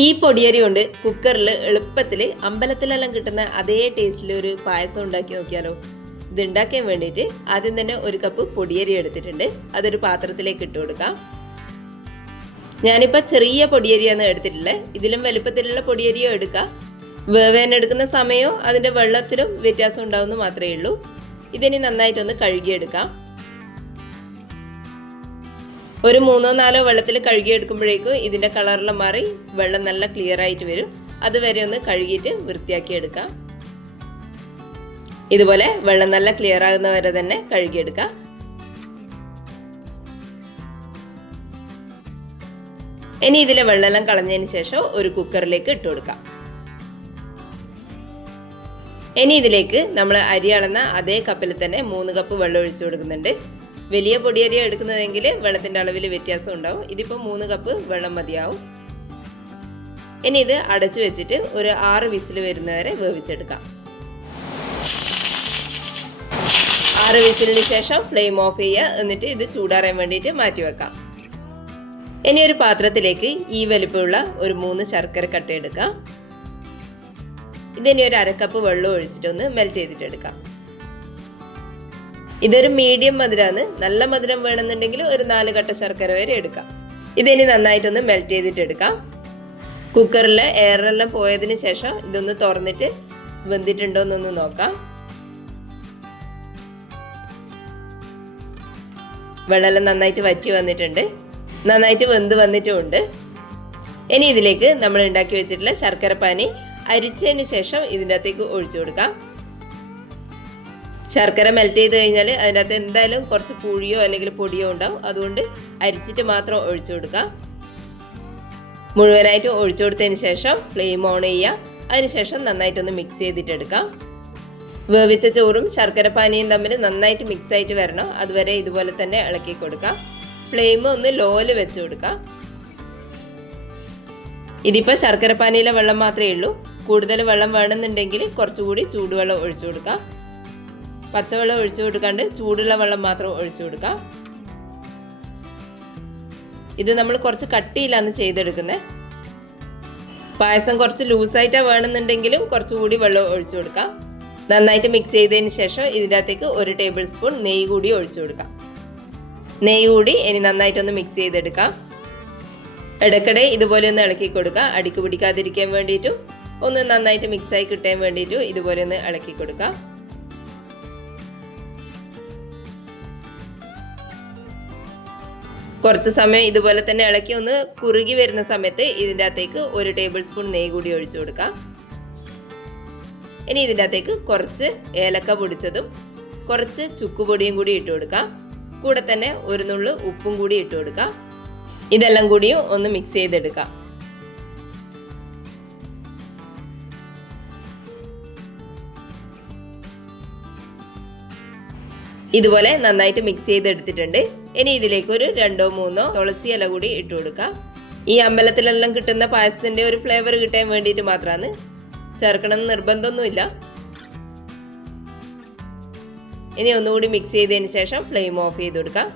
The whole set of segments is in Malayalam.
ഈ പൊടിയരി കൊണ്ട് കുക്കറിൽ എളുപ്പത്തിൽ അമ്പലത്തിലെല്ലാം കിട്ടുന്ന അതേ ടേസ്റ്റിൽ ഒരു പായസം ഉണ്ടാക്കി നോക്കിയാലോ. ഇത് ഉണ്ടാക്കാൻ വേണ്ടിയിട്ട് ആദ്യം തന്നെ ഒരു കപ്പ് പൊടിയരി എടുത്തിട്ടുണ്ട്. അതൊരു പാത്രത്തിലേക്ക് ഇട്ട് കൊടുക്കാം. ഞാനിപ്പോൾ ചെറിയ പൊടിയരിയാണ് എടുത്തിട്ടുള്ളത്. ഇതിലും വലുപ്പത്തിലുള്ള പൊടിയരിയോ എടുക്കാം. വേവാൻ എടുക്കുന്ന സമയവും അതിൻ്റെ വെള്ളത്തിലും വ്യത്യാസം ഉണ്ടാവുമെന്ന് മാത്രമേ ഉള്ളൂ. ഇതിനി നന്നായിട്ടൊന്ന് കഴുകിയെടുക്കാം. ഒരു 3-4 വെള്ളത്തിൽ കഴുകിയെടുക്കുമ്പോഴേക്കും ഇതിൻ്റെ കളറെല്ലാം മാറി വെള്ളം നല്ല ക്ലിയർ ആയിട്ട് വരും. അതുവരെ ഒന്ന് കഴുകിയിട്ട് വൃത്തിയാക്കി എടുക്കാം. ഇതുപോലെ വെള്ളം നല്ല ക്ലിയർ ആകുന്ന വരെ തന്നെ കഴുകിയെടുക്കാം. ഇനി ഇതിലെ വെള്ളമെല്ലാം കളഞ്ഞതിന് ശേഷം ഒരു കുക്കറിലേക്ക് ഇട്ട് കൊടുക്കാം. ഇനി ഇതിലേക്ക് നമ്മൾ അരി അളന്ന അതേ കപ്പിൽ തന്നെ 3 കപ്പ് വെള്ളം ഒഴിച്ചു കൊടുക്കുന്നുണ്ട്. വലിയ പൊടിയരി എടുക്കുന്നതെങ്കിൽ വെള്ളത്തിൻ്റെ അളവിൽ വ്യത്യാസം ഉണ്ടാവും. ഇതിപ്പോൾ 3 കപ്പ് വെള്ളം മതിയാവും. ഇനി ഇത് അടച്ചു വെച്ചിട്ട് ഒരു 6 വിസിൽ വരുന്നവരെ വേവിച്ചെടുക്കാം. 6 വിസിലിന് ശേഷം ഫ്ലെയിം ഓഫ് ചെയ്യുക. എന്നിട്ട് ഇത് ചൂടാറാൻ വേണ്ടിയിട്ട് മാറ്റി വെക്കാം. ഇനി ഒരു പാത്രത്തിലേക്ക് ഈ വലിപ്പമുള്ള ഒരു 3 ശർക്കര കട്ട എടുക്കാം. ഇതിനി ഒരു 1/2 കപ്പ് വെള്ളം ഒഴിച്ചിട്ടൊന്ന് മെൽറ്റ് ചെയ്തിട്ടെടുക്കാം. ഇതൊരു മീഡിയം മധുരമാണ്. നല്ല മധുരം വേണമെന്നുണ്ടെങ്കിൽ ഒരു 4 കട്ട ശർക്കര വരെ എടുക്കാം. ഇതിനി നന്നായിട്ടൊന്ന് മെൽറ്റ് ചെയ്തിട്ടെടുക്കാം. കുക്കറിൽ എയറെല്ലാം പോയതിന് ശേഷം ഇതൊന്ന് തുറന്നിട്ട് വെന്തിട്ടുണ്ടോ എന്നൊന്ന് നോക്കാം. വെള്ളമെല്ലാം നന്നായിട്ട് വറ്റി വന്നിട്ടുണ്ട്. നന്നായിട്ട് വെന്ത് വന്നിട്ടുമുണ്ട്. ഇനി ഇതിലേക്ക് നമ്മൾ ഉണ്ടാക്കി വെച്ചിട്ടുള്ള ശർക്കര പാനി അരിച്ചതിന് ശേഷം ഇതിൻ്റെ അകത്തേക്ക് ഒഴിച്ചു കൊടുക്കാം. ശർക്കര മെൽറ്റ് ചെയ്ത് കഴിഞ്ഞാൽ അതിനകത്ത് എന്തായാലും കുറച്ച് പുളിയോ അല്ലെങ്കിൽ പൊടിയോ ഉണ്ടാവും. അതുകൊണ്ട് അരിച്ചിട്ട് മാത്രം ഒഴിച്ചു കൊടുക്കാം. മുഴുവനായിട്ട് ഒഴിച്ചു കൊടുത്തതിന് ശേഷം ഫ്ലെയിം ഓൺ ചെയ്യുക. അതിനുശേഷം നന്നായിട്ടൊന്ന് മിക്സ് ചെയ്തിട്ടെടുക്കാം. വേവിച്ച ചോറും ശർക്കര പാനിയും തമ്മിൽ നന്നായിട്ട് മിക്സ് ആയിട്ട് വരണം. അതുവരെ ഇതുപോലെ തന്നെ ഇളക്കി കൊടുക്കാം. ഫ്ലെയിം ഒന്ന് ലോയിൽ വെച്ച് കൊടുക്കാം. ഇതിപ്പോൾ ശർക്കര പാനിയിലെ വെള്ളം മാത്രമേ ഉള്ളൂ. കൂടുതൽ വെള്ളം വേണമെന്നുണ്ടെങ്കിൽ കുറച്ചുകൂടി ചൂടുവെള്ളം ഒഴിച്ചു കൊടുക്കാം. പച്ചവെള്ളം ഒഴിച്ചു കൊടുക്കാണ്ട് ചൂടുള്ള വെള്ളം മാത്രം ഒഴിച്ചു കൊടുക്കാം. ഇത് നമ്മൾ കുറച്ച് കട്ടിയിലാണ് ചെയ്തെടുക്കുന്നത്. പായസം കുറച്ച് ലൂസായിട്ടാണ് വേണമെന്നുണ്ടെങ്കിലും കുറച്ചുകൂടി വെള്ളം ഒഴിച്ചു കൊടുക്കാം. നന്നായിട്ട് മിക്സ് ചെയ്തതിന് ശേഷം ഇതിൻ്റെ അകത്തേക്ക് 1 ടേബിൾ സ്പൂൺ നെയ്യ് കൂടി ഒഴിച്ചു കൊടുക്കാം. നെയ്യ് കൂടി ഇനി നന്നായിട്ടൊന്ന് മിക്സ് ചെയ്തെടുക്കാം. ഇടയ്ക്കിടെ ഇതുപോലെ ഒന്ന് ഇളക്കി കൊടുക്കുക. അടിക്ക് പിടിക്കാതിരിക്കാൻ വേണ്ടിയിട്ടും ഒന്ന് നന്നായിട്ട് മിക്സായി കിട്ടാൻ വേണ്ടിയിട്ടും ഇതുപോലെ ഒന്ന് ഇളക്കി കൊടുക്കാം. കുറച്ച് സമയം ഇതുപോലെ തന്നെ ഇളക്കി ഒന്ന് കുറുകി വരുന്ന സമയത്ത് ഇതിൻ്റെ അകത്തേക്ക് 1 ടേബിൾ സ്പൂൺ നെയ്യ് കൂടി ഒഴിച്ചു കൊടുക്കാം. ഇനി ഇതിൻ്റെ അകത്തേക്ക് കുറച്ച് ഏലക്ക പൊടിച്ചതും കുറച്ച് ചുക്കുപൊടിയും കൂടി ഇട്ട് കൊടുക്കാം. കൂടെ തന്നെ ഒരു നുള്ളു ഉപ്പും കൂടി ഇട്ട് കൊടുക്കാം. ഇതെല്ലാം കൂടിയും ഒന്ന് മിക്സ് ചെയ്തെടുക്കാം. ഇതുപോലെ നന്നായിട്ട് മിക്സ് ചെയ്തെടുത്തിട്ടുണ്ട്. ഇനി ഇതിലേക്ക് ഒരു 2-3 തുളസി ഇല കൂടി ഇട്ട് കൊടുക്കാം. ഈ അമ്പലത്തിലെല്ലാം കിട്ടുന്ന പായസത്തിന്റെ ഒരു ഫ്ലേവർ കിട്ടാൻ വേണ്ടിയിട്ട് മാത്രമാണ്. ചേർക്കണം നിർബന്ധമൊന്നുമില്ല. ഇനി ഒന്നുകൂടി മിക്സ് ചെയ്തതിന് ശേഷം ഫ്ലെയിം ഓഫ് ചെയ്ത് കൊടുക്കാം.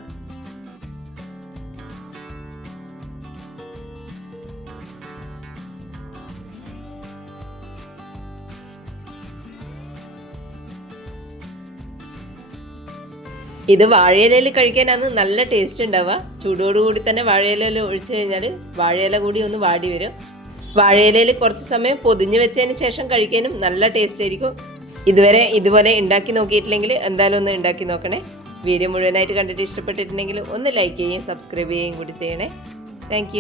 ഇത് വാഴയിലയിൽ കഴിക്കാനാണ് നല്ല ടേസ്റ്റ് ഉണ്ടാവുക. ചൂടോടുകൂടി തന്നെ വാഴയിലയിൽ ഒഴിച്ചു കഴിഞ്ഞാൽ വാഴയില കൂടി ഒന്ന് വാടി വരും. വാഴയിലയിൽ കുറച്ച് സമയം പൊതിഞ്ഞ് വെച്ചതിന് ശേഷം കഴിക്കാനും നല്ല ടേസ്റ്റ് ആയിരിക്കും. ഇതുവരെ ഇതുപോലെ ഉണ്ടാക്കി നോക്കിയിട്ടില്ലെങ്കിൽ എന്തായാലും ഒന്ന് ഉണ്ടാക്കി നോക്കണേ. വീഡിയോ മുഴുവനായിട്ട് കണ്ടിട്ട് ഇഷ്ടപ്പെട്ടിട്ടുണ്ടെങ്കിൽ ഒന്ന് ലൈക്ക് ചെയ്യുകയും സബ്സ്ക്രൈബ് ചെയ്യുകയും കൂടി ചെയ്യണേ. താങ്ക്